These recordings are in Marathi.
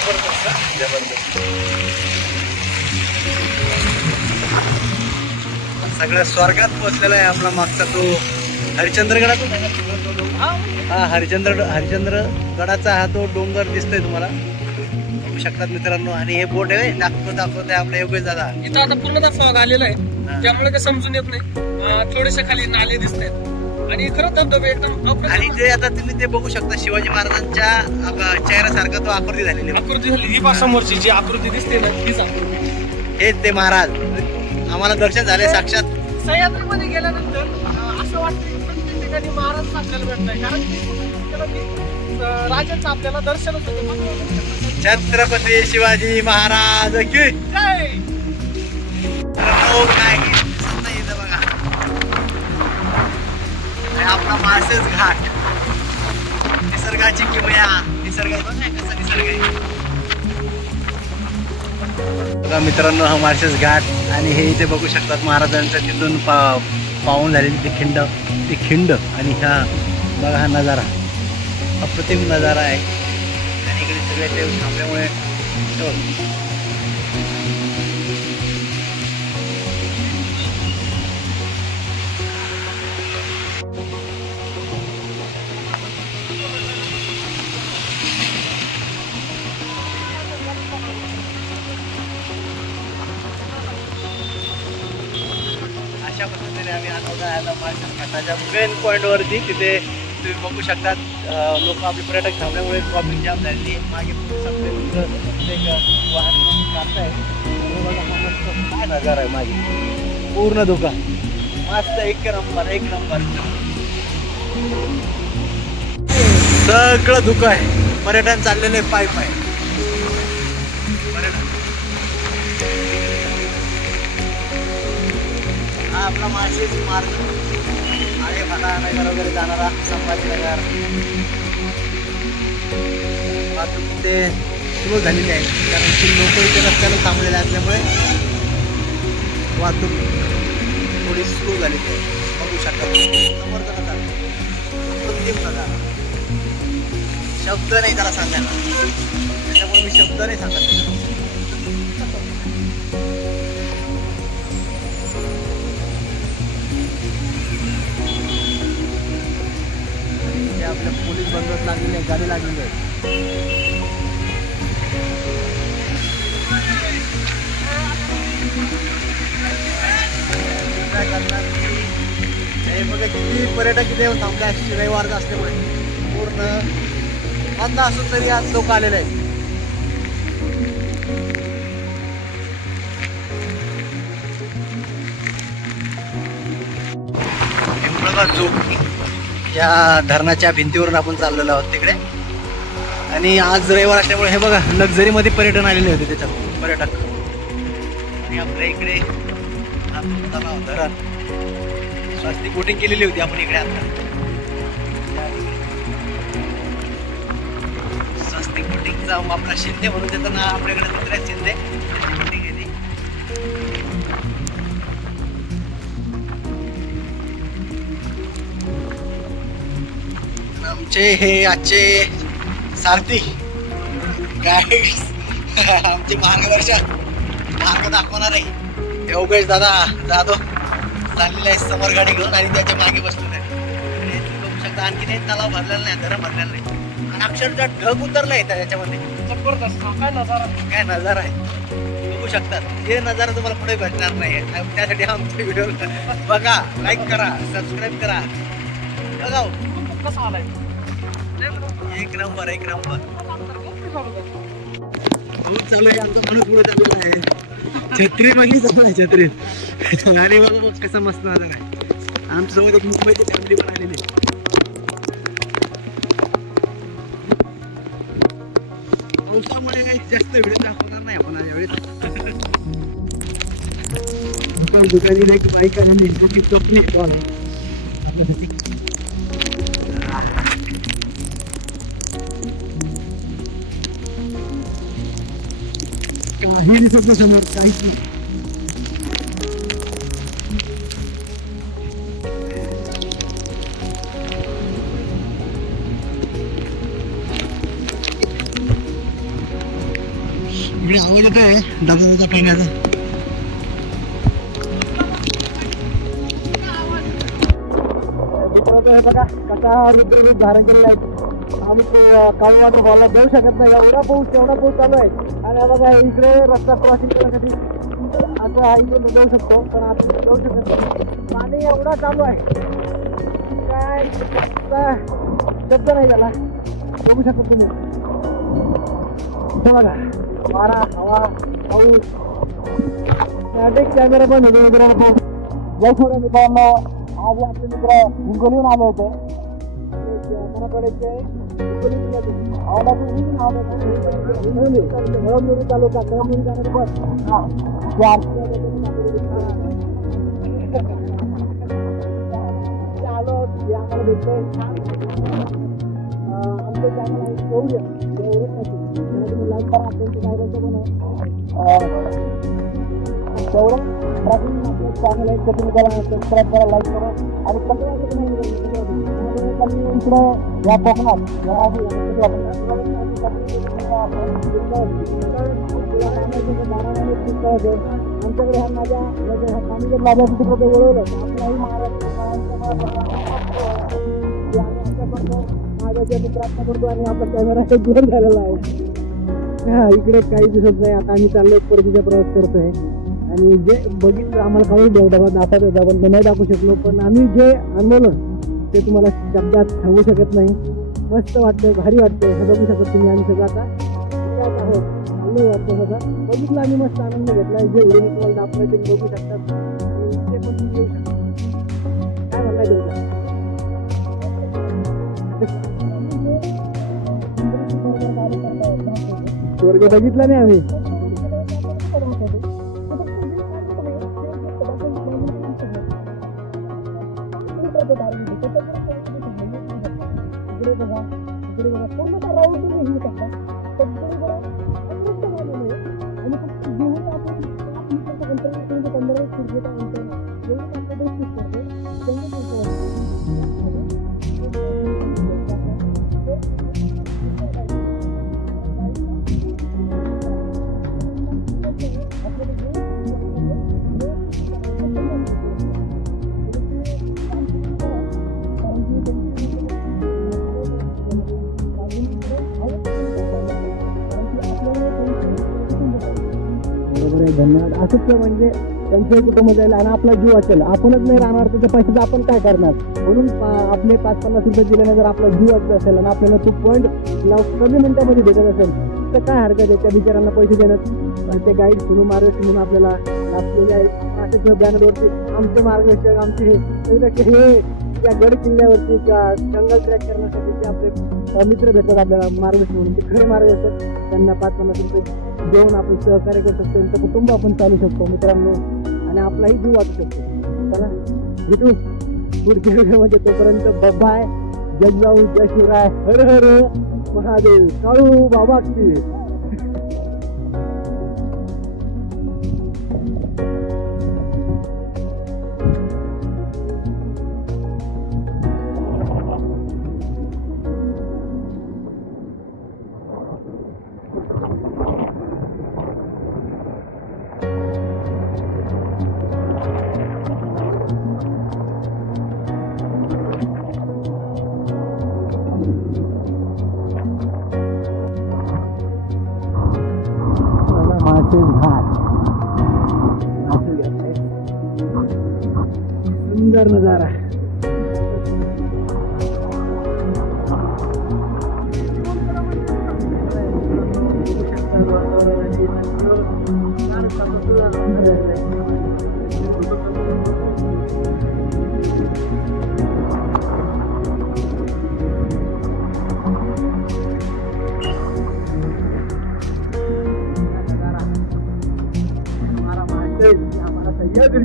जबरदस्त. सगळ्या स्वर्गात पोहोचलेला आहे आपला मागचा तो हरिश्चंद्रगडातून आहे. हा हरिश्चंद्रगडाचा हा तो डोंगर दिसतोय तुम्हाला, बघू शकतात मित्रांनो. आणि हे बोट आहे दाखवत आहे आपला योगेश दादा. इथं आता पूर्णतः फॉग आलेला आहे, त्यामुळे काही समजून येत नाही. थोडेसे खाली नाले दिसत आहेत आणि खरं धबधबे एकदम. आणि ते आता तुम्ही ते बघू शकता शिवाजी महाराजांच्या चेहऱ्यासारखा तो आकृती झालेली ही समोरची जी आकृती दिसते ना हीच आकृती. हेच ते महाराज आम्हाला दर्शन झाले साक्षात. सह्याद्रीमध्ये गेल्यानंतर असं वाटतं की प्रत्येक ठिकाणी महाराज आपल्याला भेटत आहे, कारण राजांचं आपल्याला दर्शनच होतं. छत्रपती शिवाजी महाराज की जय. बघा आपला माळशेज घाट, निसर्गाची किमया. निसर्ग आहे बघा कसा निसर्ग आहे बघा मित्रांनो, हा माळशेज घाट. आणि हे इथे बघू शकतात महाराजांचं तिथून पाहून झालेली ती खिंड. आणि हा बघा हा नजारा, अप्रतिम नजारा आहे. आणि इकडे सगळे ते थांबल्यामुळे अशा पद्धतीने आम्ही आता माळशेज घाटाच्या मेन पॉईंटवरती. तिथे तुम्ही बघू शकतात लोक आपले पर्यटक थांबल्यामुळे ट्रॉफिक जाम झालेली आहे. मागे सगळे प्रत्येक वाहन काढताय. काय नजारा आहे मागे, पूर्ण धोका मस्त. एक नंबर सगळं धुकं आहे. पर्यटन चाललेले पाय हा आपला माळशेज मार्ग आहे. नगर वगैरे जाणारा संभाजीनगर वाहतूक ते सुरू झालेली आहे, कारण की लोक इथे रस्त्याला थांबलेले असल्यामुळे वाहतूक थोडी सुरू झालेली आहे. बघू शकता प्रत्येक नजारा. शब्द नाही त्याला सांगायला, त्याच्यामुळे मी शब्द नाही सांगत. आपल्या पोलीस बंदोबस्त लागलेले आहे, गाडी लागलेली आहे. काय करणार हे बघा, किती पर्यटक इथे येऊन थांबले असते रविवारचा असल्यामुळे. पूर्ण बंद असून तरी आज लोक आलेले आहेत. चौक या धरणाच्या भिंतीवरून आपण चाललेलो आहोत तिकडे. आणि आज रविवार असल्यामुळे हे बघा लक्झरीमध्ये पर्यटन आलेले होते त्याच्यात पर्यटक. आणि आपल्या इकडे धरण स्वस्ती बोटिंग केलेली होती आपण इकडे. आता स्वस्ती बोटिंगचा आपला शिंदे म्हणून त्याचं नाव आपल्याकडे मित्र आहे शिंदे. बोटिंग आहे ती. आमचे हे आजचे सारथी गाईड्स आमचे मार्गदर्शक मार्ग दाखवणार आहे योगेश दादा जाधव चाललेला आहे समोर गाडी घेऊन. आणि त्याच्या मागे बसलेला आहे. बघू शकता आणखी ते तलाव भरलेला नाही, धरण भरलेला नाही. आणि अक्षरशः ढग उतरला आहे त्याच्यामध्ये. जबरदस्त काय नजारा आहे बघू शकतात. हे नजारा तुम्हाला पुढे भेटणार नाही. त्यासाठी आमचे व्हिडिओ बघा, लाईक करा, सबस्क्राईब करा. बघा कसा आलाय. एक नंबर खूप चालू आहे. आमचा माणूस पुढे चालू आहे. छत्री मागली चालू आहे छत्री. आणि बघा कसा मस्त नजारा आहे. आमच्यासोबत एक मुंबईची फॅमिली पण आलेली आहे. पावसामुळे काही जास्त व्हिडिओ दाखवणार नाही आपण यावेळेस. दुकानी एक बाईक आहे आपल्यासाठी. काही दिसत नसणार काहीच नाही. इकडे आवाज येतोय दबावाचा पेण्याचा. बघा कसा रुद्ररूप धारण केलेला आहे. आम्ही काळी वॉटरफॉलला जाऊ शकत नाही, एवढा पाऊस चालू आहे. आणि बघा इकडे रस्ता क्रॉसिंग करण्यासाठी असं हा इकडे जाऊ शकतो, पण आता जाऊ शकत नाही. पाणी एवढा चालू आहे काय शब्द नाही त्याला. बघू शकतो तुम्ही बघा वारा हवा पाऊस. कॅमेरा पण होते मित्रांनो. जय थोड्या मित्रांनो, आज आपले मित्र हिंगोलीहून आले होते. कळमनुरी तालुका कळमनुरी जाणारी बस आलो आम्हाला भेटतोय. आमचं चॅनल आहे शौर्य तुम्ही लाईक करा. त्यांचं काय बोलतो पण शौर्य ट्रॅकिंग आपलं चॅनल आहे, तर तुम्ही त्याला सबस्क्राईब करा, लाईक करा. आणि कसं इकडं या कोकणात आमच्याकडे ह्या माझ्या पाणी जर लाभासाठी तिकडे वळवलं तर आपल्याही महाराष्ट्राच्या प्रार्थना करतो आणि आपला कॅमेरा दूर झालेला आहे. हा इकडे काही दिसत नाही. आता आम्ही चाललोय परतीचा प्रवास करतोय आणि जे बघितलं आम्हाला काही देवडाबाद दाखवत होता, पण ते नाही दाखवू शकलो. पण आम्ही जे अनुभवलं ते तुम्हाला शब्दात सांगू शकत नाही. मस्त वाटतं, भारी वाटतं. हे बघू शकत तुम्ही. आम्ही सगळं आता आहोत चाललो वाटतं सगळं बघितलं. आम्ही मस्त आनंद घेतला. जे व्हिडिओ तुम्हाला दाखवलं ते बघू शकतात आणि ते पण तुम्ही येऊ शकता. काय म्हणताय देवडा? स्वर्ग बघितला नाही आम्ही. धन्यवाद. असंच म्हणजे त्यांचं कुटुंब जाईल आणि आपला जीव वाचेल. आपणच नाही राहणार तर त्या पैशाचं आपण काय करणार. म्हणून आपले 5-50 रुपये दिल्याने जर आपला जीव वाचत असेल आणि आपल्याला तो पॉईंट कमी मिनिटामध्ये भेटत असेल तर काय हरकत आहे त्या बिचारांना पैसे देण्यात. ते गाईड म्हणून मार्गदर्शक म्हणून आपल्याला आपलेले आहेत. अशाच बॅनरवरती आमचे मार्गदर्शक आमचे हे त्या गड किल्ल्यावरती जंगल ट्रॅक करण्यासाठी जे आपले मित्र भेटतात आपल्याला मार्गदर्शक म्हणून, ते खरे मार्गदर्शक. त्यांना 5-50 रुपये देऊन आपण सहकार्य करू शकतो. त्यांचं कुटुंब आपण चालू शकतो मित्रांनो आणि आपलाही जीव वाचू शकतो. चला भेटू पुढच्या व्हिडिओमध्ये. तोपर्यंत बाय. जय जाऊ, जय शिवराय, हर हर महादेव, काळू बाबा की. सुंदर नजारा. हमारा सह्याद्री.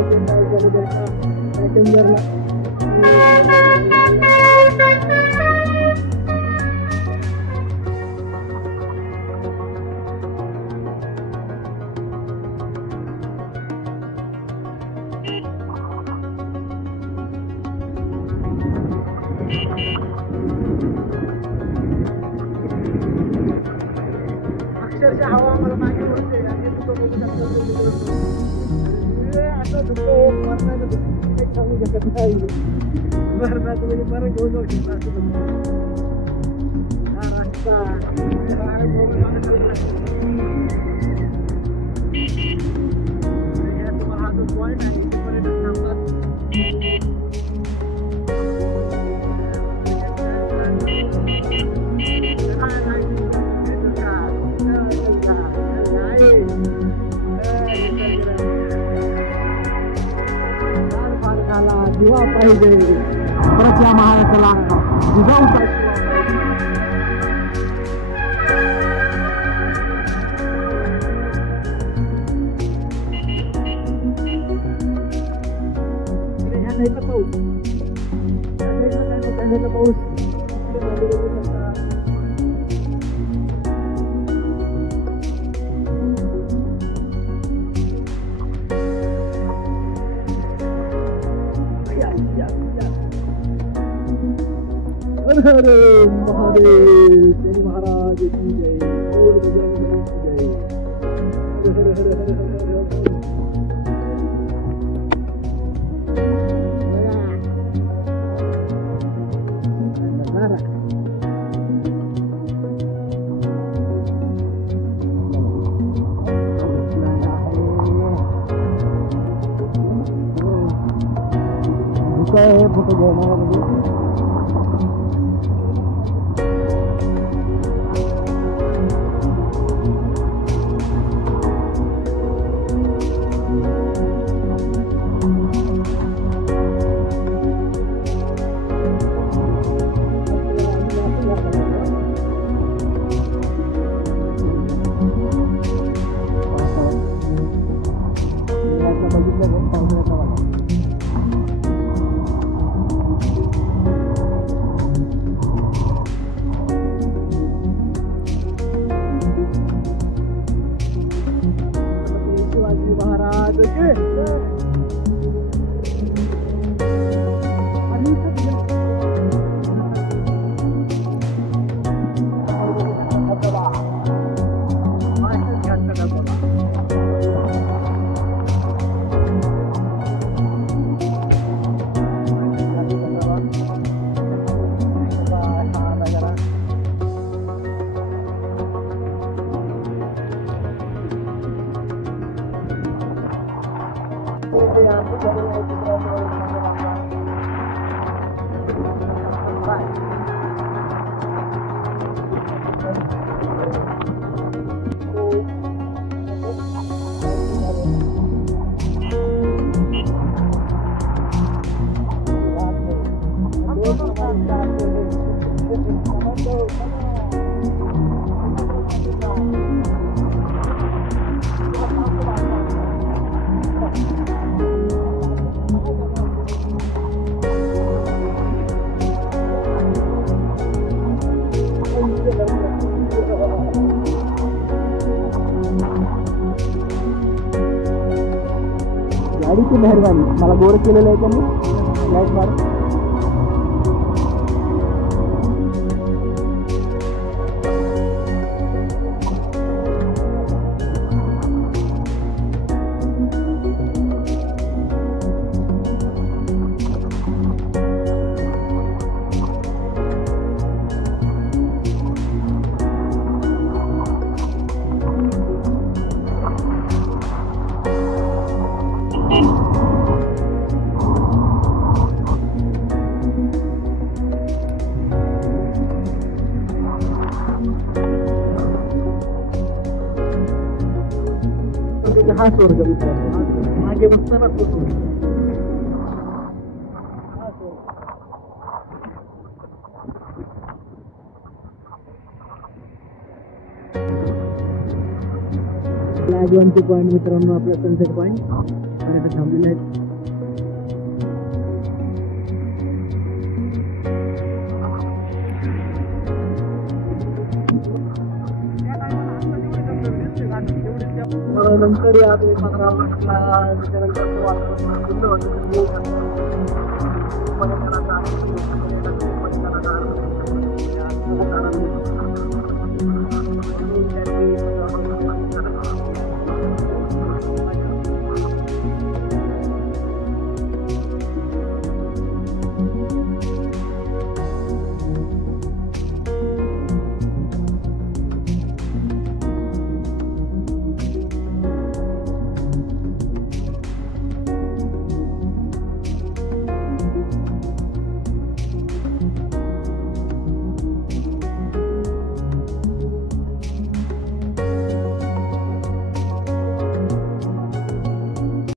Good night. पॅसेंजरला. अक्षरशः हवा मला मागे ओढते आणि तुझं बघून असं दुःख मरणाचं दुःख काही सांगू शकत नाही. मरणाचं म्हणजे बरं घेऊन जाऊ शकता असं हा रस्ता तुम्हाला हा जो पॉईंट आहे पर्यटक थांबतात. दिवा पाहिजे परत या महाराष्ट्राला जिजाऊ पाऊस हर महादेव शनि महाराज की जय. बोल बजरंग की जय. हर हर हर हर हर फोटो घेणार गाडीची मेहरबानी मला गोर केलेलं आहे त्यांनी लाईट मार. हा स्वर्ग मागे बघताना तो स्वर्ग. लाजवानचे पॉईंट मित्रांनो, आपला सनसेट पॉईंट पर्यटक थांबलेले आहेत. नंतर या 15 ऑगस्टला त्याच्यानंतर वातावरण थंड होतं.